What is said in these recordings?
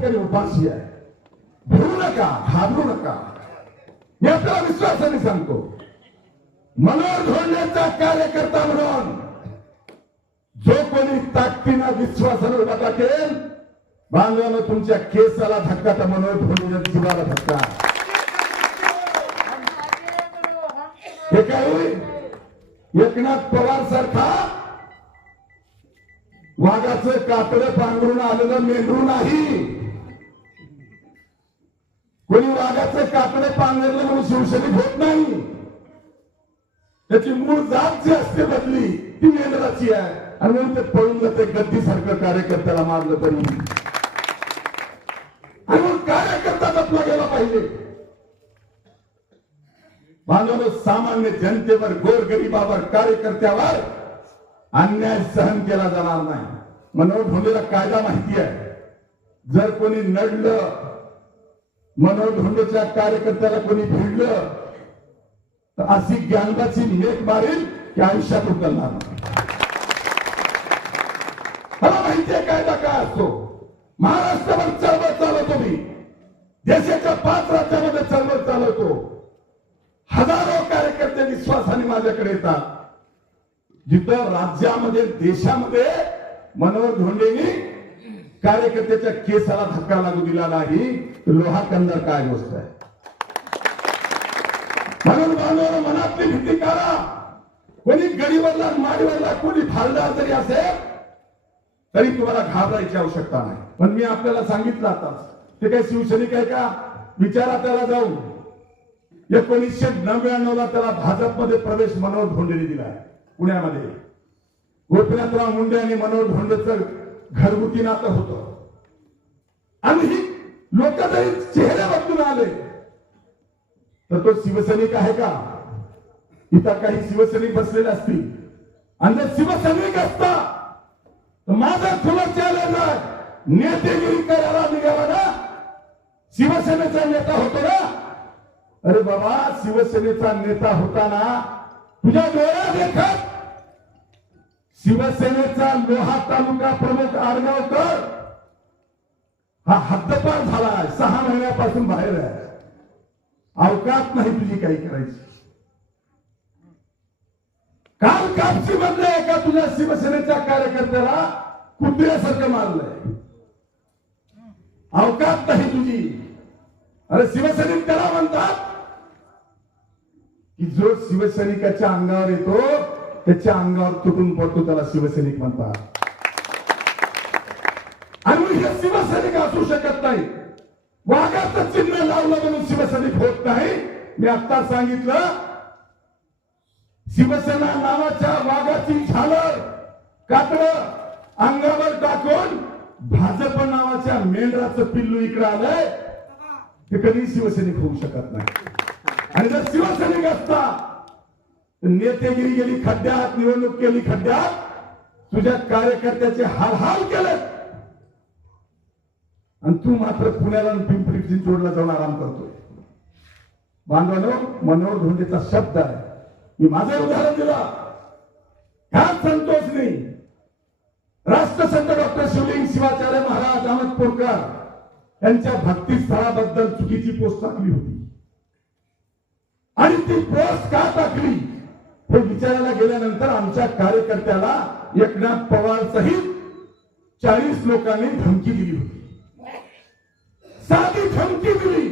ठिकाणी उपाशी आहे. भिवू नका, घाबरू नका. मी आपल्याला विश्वासाने सांगतो, मनोहर धोंडेचा कार्यकर्ता म्हणून जो कोणी ताकदीनं विश्वासाने उभा टाकेल, बांधवानं तुमच्या केसाला धक्का तर मनोहर धोंडेच्या जीवाला धक्का. हे काही एकनाथ पवार सारखा वाघाचं कातडं पांघरून आलेलं मेंढरू नाही. कोणी वाघाचं कातडं पांघरलं म्हणून शिवसैनिक होत नाही. त्याची मूळ जात जी असते बदली ती मेंढराची आहे. आणि म्हणून ते पळून जाते गद्दी सारखं कार्यकर्त्याला मारलं तरी. आणि म्हणून कार्यकर्ता जपला गेला पाहिजे. बांधवांनो, सामान्य जनतेवर, गोरगरिबावर, कार्यकर्त्यावर अन्याय सहन केला जाणार नाही. मनोहर धोंडेला कायदा माहिती आहे. जर कोणी नडलं, मनोहर धोंडेच्या कार्यकर्त्याला कोणी भिडलं तर अशी ज्ञानबाची मेक मारेल की आयुष्यात उचलणार नाही. मला माहिती आहे कायदा काय असतो. महाराष्ट्रावर चळवळ चालवतो मी, देशाच्या 5 राज्यामध्ये चळवळ चालवतो. हजारो कार्यकर्ते विश्वासाने माझ्याकडे येतात. जिथं राज्यामध्ये, देशामध्ये मनोहर धोंडेंनी कार्यकर्त्याच्या केसाला धक्का लागू दिला नाही, लोहा कंदर काय गोष्ट आहे. म्हणून बांधवांनो, मनातली भीती काढा. कोणी गडीवरला, माडीवरला, कोणी फालदार जरी असेल तरी तुम्हाला घाबरायची आवश्यकता नाही. पण मी आपल्याला सांगितलं आता, ते काही शिवसैनिक आहे का? विचारा त्याला जाऊन. 1999 ला त्याला भाजपमध्ये प्रवेश मनोहर धोंडेने दिलाय पुण्यामध्ये. गोपीनाथराव मुंडे आणि मनोहर धोंडेचं घरगुती नातं होतं. आणि ही लोक जरी चेहरे बदलून आले तर तो शिवसैनिक आहे का? इथं काही शिवसैनिक बसलेले असतील. आणि जर शिवसैनिक असता तर माझा खुला चॅलेंज आहे, नेतेगिरी करायला निघाला ना, शिवसेनेचा नेता होतो ना. अरे बाबा, शिवसेनेचा नेता होताना तुझ्या डोळ्यात देखत शिवसेनेचा लोहा तालुका प्रमुख आडगावकर हा हद्दपार झाला. 6 महिन्यापासून बाहेर आहे. अवकाश नाही तुझी काही करायची. काल कापसी मधले का तुझ्या शिवसेनेच्या कार्यकर्त्याला कुत्र्यासारखं मारलंय. अवकाश नाही तुझी. अरे शिवसैनिक त्याला म्हणतात की जो शिवसैनिकाच्या अंगावर येतो त्याच्या अंगावर तुटून पडतो, त्याला शिवसैनिक म्हणतात. आणि हे शिवसैनिक असू शकत नाही. वाघाचं चिन्ह लावलं म्हणून शिवसैनिक होत नाही. मी आता सांगितलं, शिवसेना नावाच्या वाघाची झालर, कातडं अंगावर टाकून भाजप नावाच्या मेंढराचं पिल्लू इकडे आलंय, ते कधी शिवसैनिक होऊ शकत नाही. आणि जर शिवसैनिक असता तर नेतेगिरी गेली खड्ड्यात, निवडणूक केली खड्ड्यात, तुझ्या कार्यकर्त्याचे हाल केले. आणि तू मात्र पुण्याला पिंपरी चिंचवडला जाऊन आराम करतोय. बांधवांनो, मनोहर धोंडेचा शब्द आहे. मी माझं उदाहरण दिलं. ह्याच संतोष नाही, राष्ट्रसंत डॉक्टर शिवलिंग शिवाचार्य महाराज अहमदपूरकर यांच्या भक्तिस्थळाबद्दल चुकीची पोस्ट टाकली होती. आणि ती पोस्ट का टाकली हे विचारायला गेल्यानंतर आमच्या कार्यकर्त्याला एकनाथ पवार सहित 40 लोकांनी धमकी दिली होती. साधी धमकी दिली.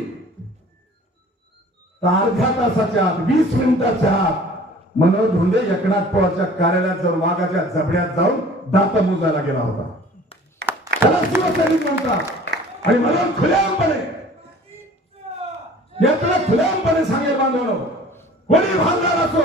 अर्ध्या तासाच्या आत, 20 मिनिटाच्या आत मनोहर धोंडे एकनाथ पवारच्या कार्यालयात जाऊन वाघाच्या जबड्यात जाऊन दात मोजायला गेला होता. त्याला शिवसैनिक म्हणतात. आणि मला खुलेआमपणे, याकडे खुलेआमपणे सांगेल बांधवांनो, कोणी भांडणार असो,